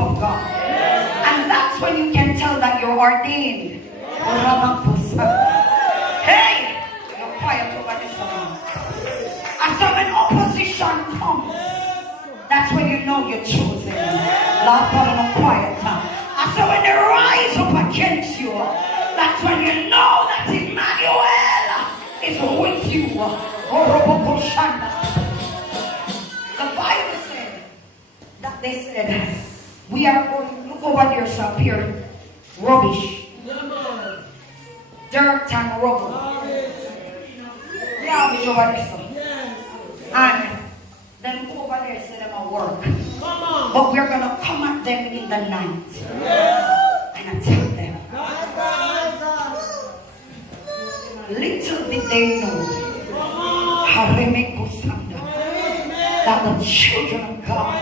of God. And that's when you can tell that you're ordained. Hey, you're quiet over this one. And so when opposition comes, that's when you know you're chosen. Lord God, I'm quiet. And so when they rise up against you, that's when you know that Emmanuel is with you. The Bible said that they said, we are going, look over yourself here, rubbish, dirt and rubble. Yeah, we over this one. And then go over there and say them a work. But we're going to come at them in the night and attack them. Little did they know that the children of God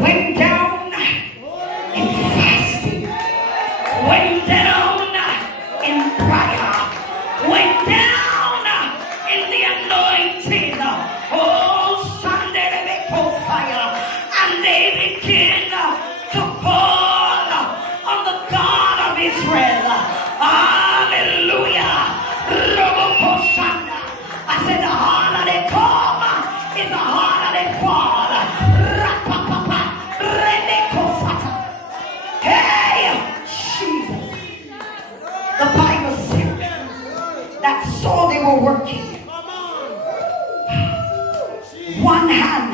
went down in fasting, went down in prayer, went down in the anointing. Oh, Sunday they call fire, and they begin to call on the God of Israel. Hallelujah. I said the harder they come is the harder they fall. Hey, Jesus. The Bible said that so they were working. One hand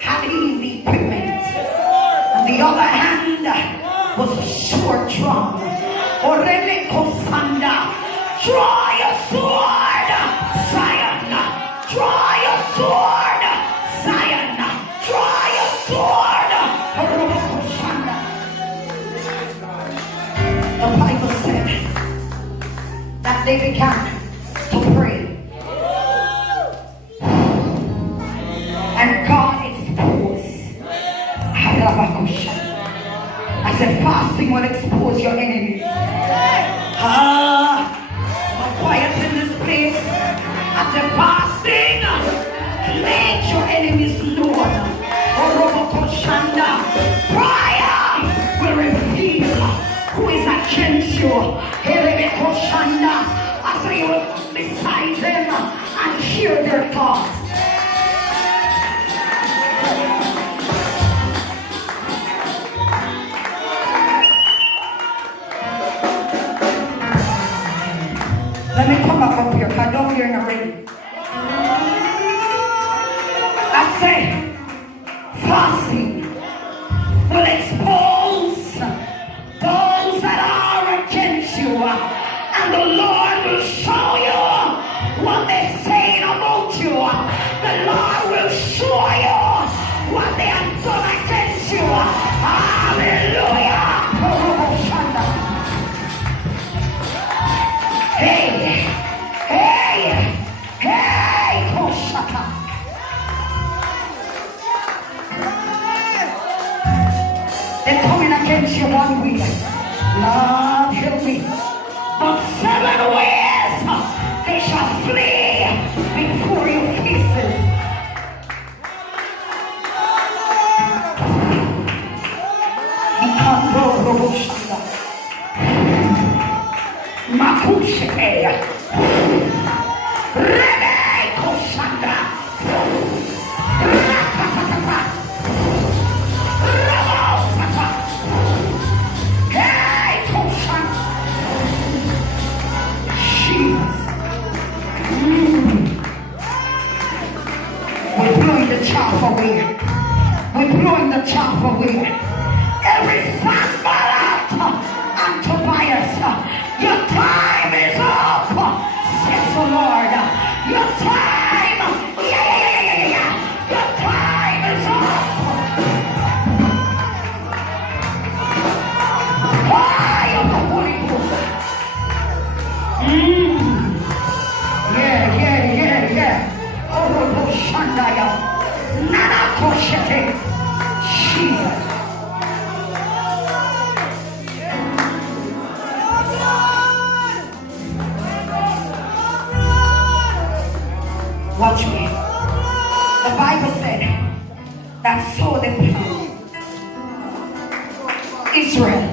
had easy equipment, and the other hand was a sword drum. Draw your sword, Zion. Draw your sword, Zion. Draw your sword. The Bible said that they began to pray. And God exposed. I said fasting will expose your enemies. Quiet in this place. I said fasting make your enemies known. Prayer will reveal who is against you. I say you will beside them and hear their thoughts. Let me come back up here, because I don't hear no rain. I say, fasting will expose those that are against you. And the Lord will show you what they're saying about you. The Lord will show you what they have done against you. Hallelujah. Hey, hey, hey, Koshaka. They're coming against you 1 week. Lord, help me. But 7 ways they shall flee before your faces. Makushepeya Rebe Koshanda Rakatata Rabosata Hey Koshanda Jesus. We're blowing the chaff away. We're blowing the chaff away. Every fan ballot and Tobias. Your time is up, says the Lord. Your time, your time is up. Fire of the Holy Ghost. Yeah. Oh, Shandaya. Nana Koshete. Jesus. Watch me. The Bible said that saw them pound Israel.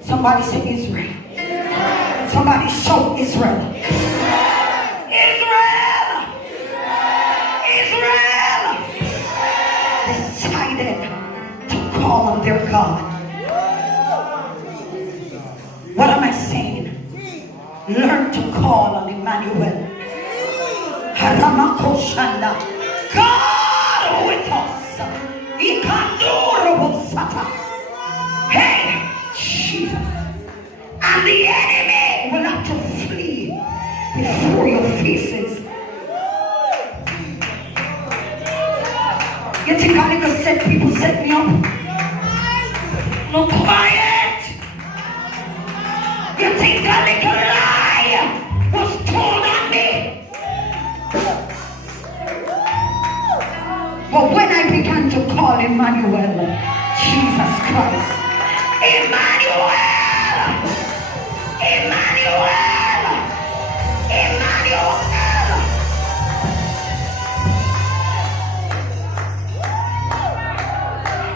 Somebody say Israel. Somebody shout Israel. Israel. Israel decided to call on their God. What am I saying? Learn to call on Emmanuel. Haramakoshanda. God with us. Ikandurobosata. Hey, Jesus. And the enemy will have to flee before your faces. You think I could set people set me up? No, quiet. You think that little lie was told on me? But when I began to call Emmanuel, Jesus Christ, Emmanuel, Emmanuel, Emmanuel.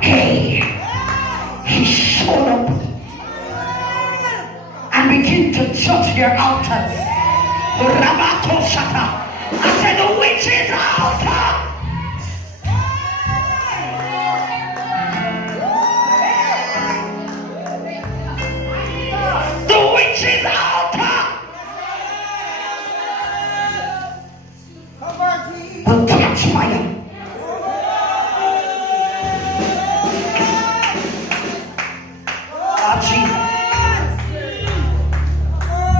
Hey, he showed up and began to judge their altars. Rabakoshata. I said the witch's altar. The witch's altar will catch fire. Oh, Jesus.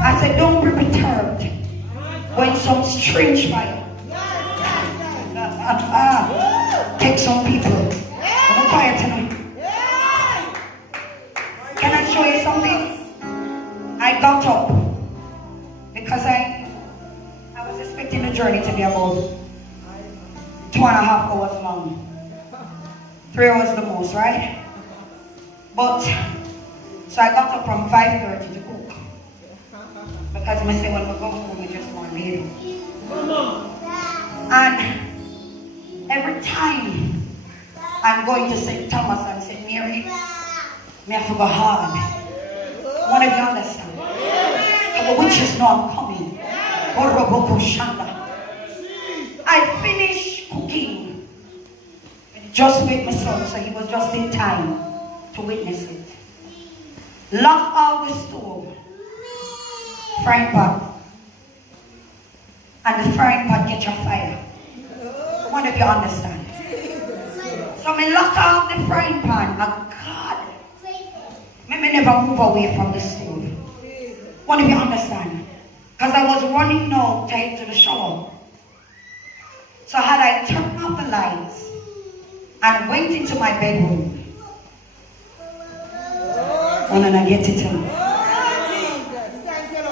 I said, don't be perturbed when some strange fire takes on people. I'm quiet tonight. Can I show you something? I got up because I was expecting the journey to be about 2.5 hours long. 3 hours the most, right? But so I got up from 5:30 to cook. Because I say when we go home we just want baby. And every time I'm going to St. Thomas and St. Mary, me have to go hard. One of you understand? The witches know I'm coming. I finished cooking. Just with my son, so he was just in time to witness it. Lock out the stove. Frying pan. And the frying pan gets your fire. One of you understand? So me lock out the frying pan and God, me never move away from the stove. One of you understand? Because I was running now to head to the shower. So had I turned off the lights and went into my bedroom, and I get it in.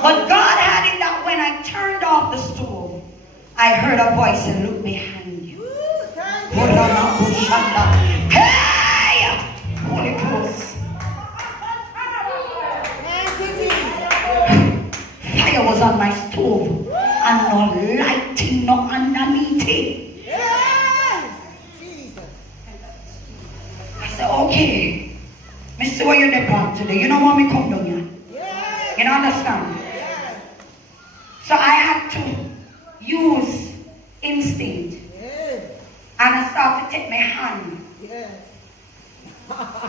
But God had it that when I turned off the stove, I heard a voice and looked behind you. Hey! Holy Ghost. Fire was on my stove and no lighting no underneath it. I said, okay. Mr. Where you depart today? You know when we come down here? You don't understand? So I had to use instinct. And I started to take my hand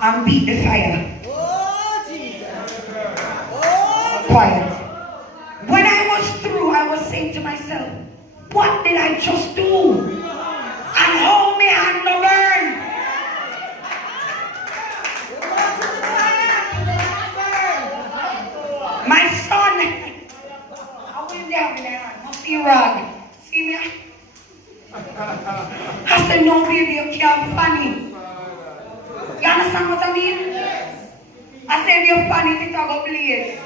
and beat the fire. Quiet. When I was through, I was saying to myself, what did I just do? And hold me hand no burn. My son, I went down with that. Must see rag. See me? I said, no, baby, you can't funny. You understand what I mean? I said, if you're funny, it's all go blaze.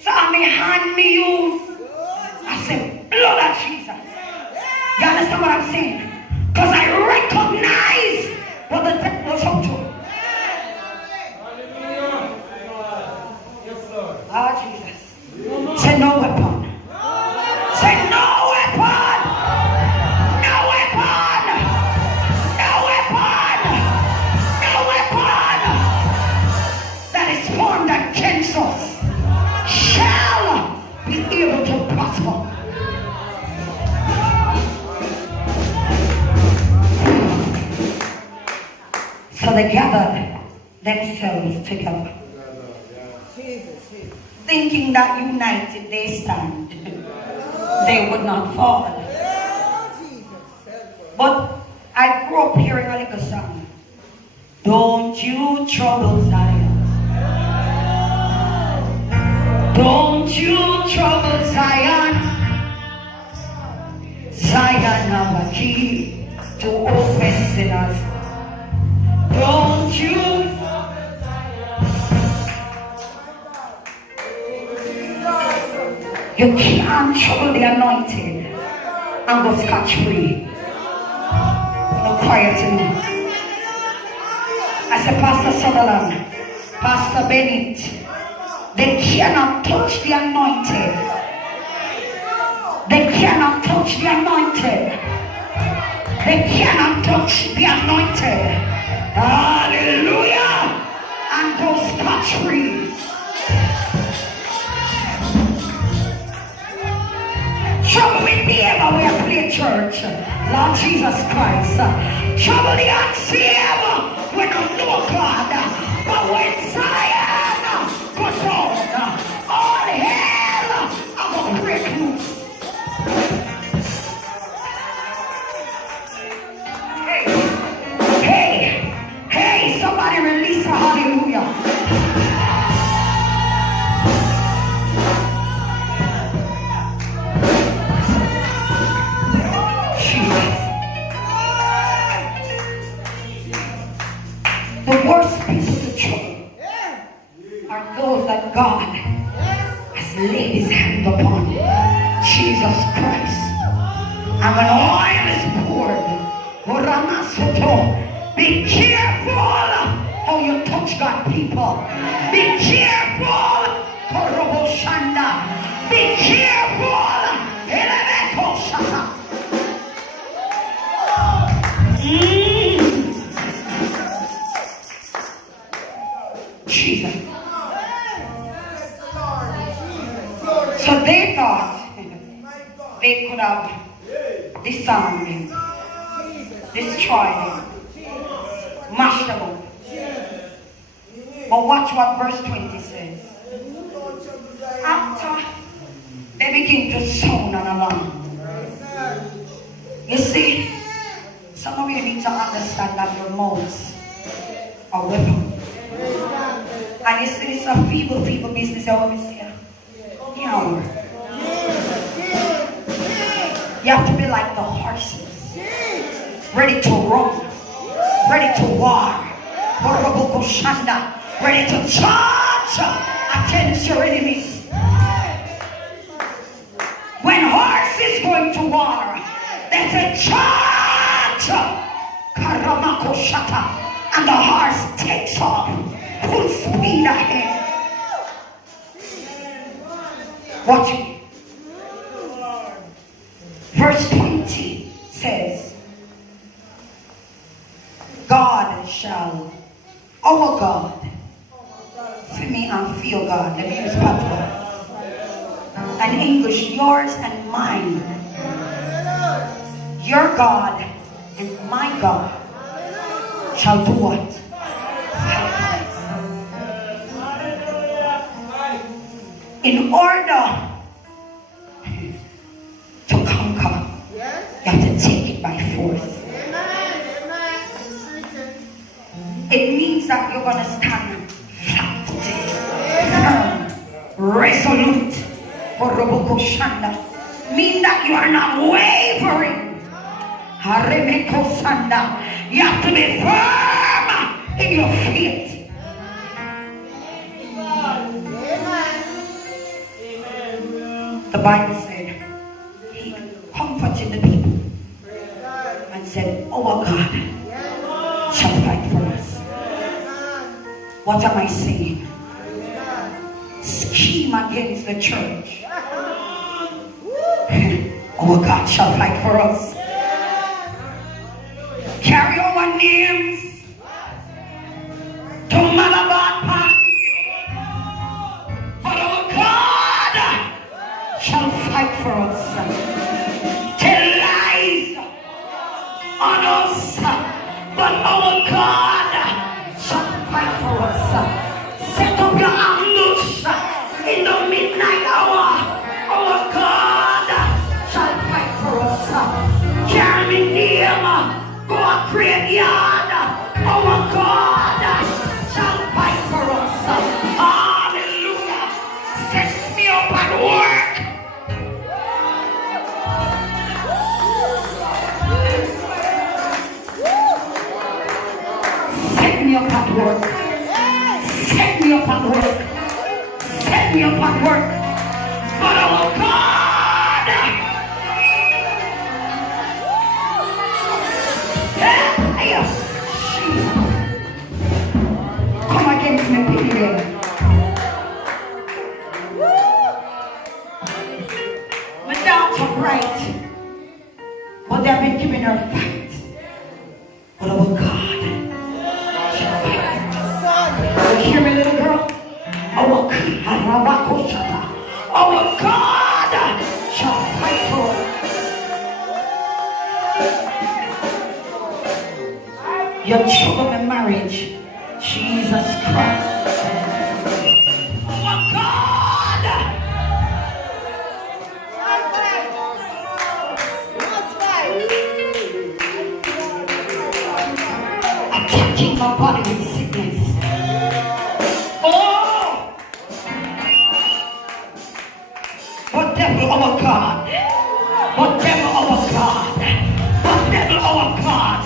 So I may hand me use. I said, blood of Jesus. You understand what I'm saying? Because I recognize what the devil was up to. Ah, Jesus. Say no weapon. Say no weapon. No weapon. No So they gathered themselves together, thinking that united they stand, they would not fall. But I grew up hearing a little song. Don't you trouble Zion. Don't you trouble Zion. Zion have a key to open sinners. Don't you. You can't trouble the anointed and go scotch free. No quiet to me. I said, Pastor Sutherland, Pastor Bennett, they cannot touch the anointed. They cannot touch the anointed. They cannot touch the anointed. Hallelujah. And go scotch free. Trouble with me ever we play church. Lord Jesus Christ. Trouble the unsaved. We don't know God. But when Zion goes on, all hell I'm going to break loose. Hey, somebody release a hallelujah. The worst people to trouble are those that God has laid his hand upon. Jesus Christ. And when oil is poured, be careful how you touch God people. Be careful. Be careful. Jesus. So they thought they could have disarmed him, destroyed him, mashed him up. But watch what verse 20 says. After they begin to sound an alarm. You see, some of you need to understand that your mouths are weapons. And you see, it's a feeble business. I always say, you have to be like the horses, ready to run, ready to war, ready to charge against your enemies. When horse is going to war, they say charge, and the horse takes off full speed ahead. Watch me. Verse 20 says, God shall, our God, feel me and feel God. Let me use patois. In English, yours and mine. Your God and my God shall do what? In order to conquer, you have to take it by force. It means that you're going to stand flat, firm, resolute. Mean that you are not wavering. You have to be firm in your faith. The Bible said he comforted the people and said, our God shall fight for us. What am I saying? Scheme against the church. Our God shall fight for us. Carry our names to Malabar Park. But our God shall fight for us. Tell lies on us. But our God fight for us. Set up your ambush in the midnight hour. Our God shall fight for us. Carry me near, go a graveyard. Our God shall fight for us. Hallelujah. Set me up at work. Set me up at work. Set me up at work. Set me up at work. But our God, hey, come against me, people. My daughter bright, but they have been giving her fight. But our God, you hear me, little girl? Our God shall fight for us. Your trouble in marriage, Jesus Christ. Our God. Attacking my body with sickness. But devil our God, but devil our God, but devil our God,